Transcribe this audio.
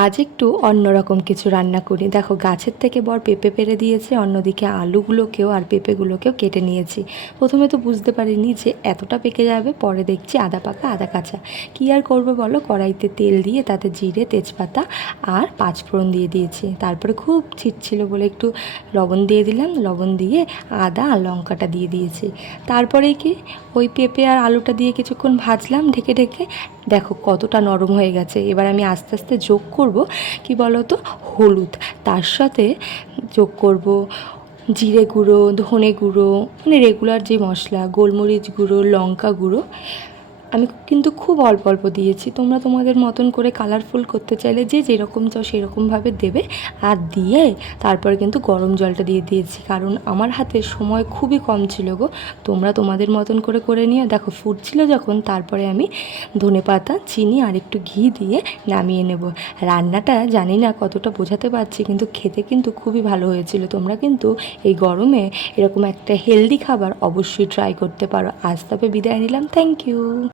আজ একটু অন্যরকম কিছু রান্না করি। দেখো গাছের থেকে বর পেঁপে পেড়ে দিয়েছে, অন্যদিকে আলুগুলোকেও আর পেঁপেগুলোকেও কেটে নিয়েছি। প্রথমে তো বুঝতে পারিনি যে এতটা পেকে যাবে, পরে দেখছি আধা পাকা আধা কাঁচা। কী আর করবো বলো, কড়াইতে তেল দিয়ে তাতে জিরে তেজপাতা আর পাঁচফোড়ন দিয়ে দিয়েছি। তারপরে খুব ছিল বলে একটু লবণ দিয়ে দিলাম, লবণ দিয়ে আদা আর লঙ্কাটা দিয়ে দিয়েছি। তারপরে কি ওই পেঁপে আর আলুটা দিয়ে কিছুক্ষণ ভাজলাম ঢেকে ঢেকে। দেখো কতটা নরম হয়ে গেছে। এবার আমি আস্তে আস্তে যোগ করব কি বলো তো, হলুদ। তার সাথে যোগ করব জিরে গুঁড়ো, ধনে গুঁড়ো, মানে রেগুলার যে মশলা, গোলমরিচ গুঁড়ো, লঙ্কা গুঁড়ো। আমি কিন্তু খুব অল্প অল্প দিয়েছি, তোমরা তোমাদের মতন করে কালারফুল করতে চাইলে যে যেরকম চাও সেরকমভাবে দেবে। আর দিয়ে তারপরে কিন্তু গরম জলটা দিয়ে দিয়েছি, কারণ আমার হাতে সময় খুবই কম ছিল গো। তোমরা তোমাদের মতন করে করে নিও। দেখো ফুটছিল যখন, তারপরে আমি ধনেপাতা, চিনি আর একটু ঘি দিয়ে নামিয়ে নেব। রান্নাটা জানি না কতটা বোঝাতে পারছি, কিন্তু খেতে কিন্তু খুবই ভালো হয়েছিল। তোমরা কিন্তু এই গরমে এরকম একটা হেলদি খাবার অবশ্যই ট্রাই করতে পারো। আজ তবে বিদায় নিলাম, থ্যাংক ইউ।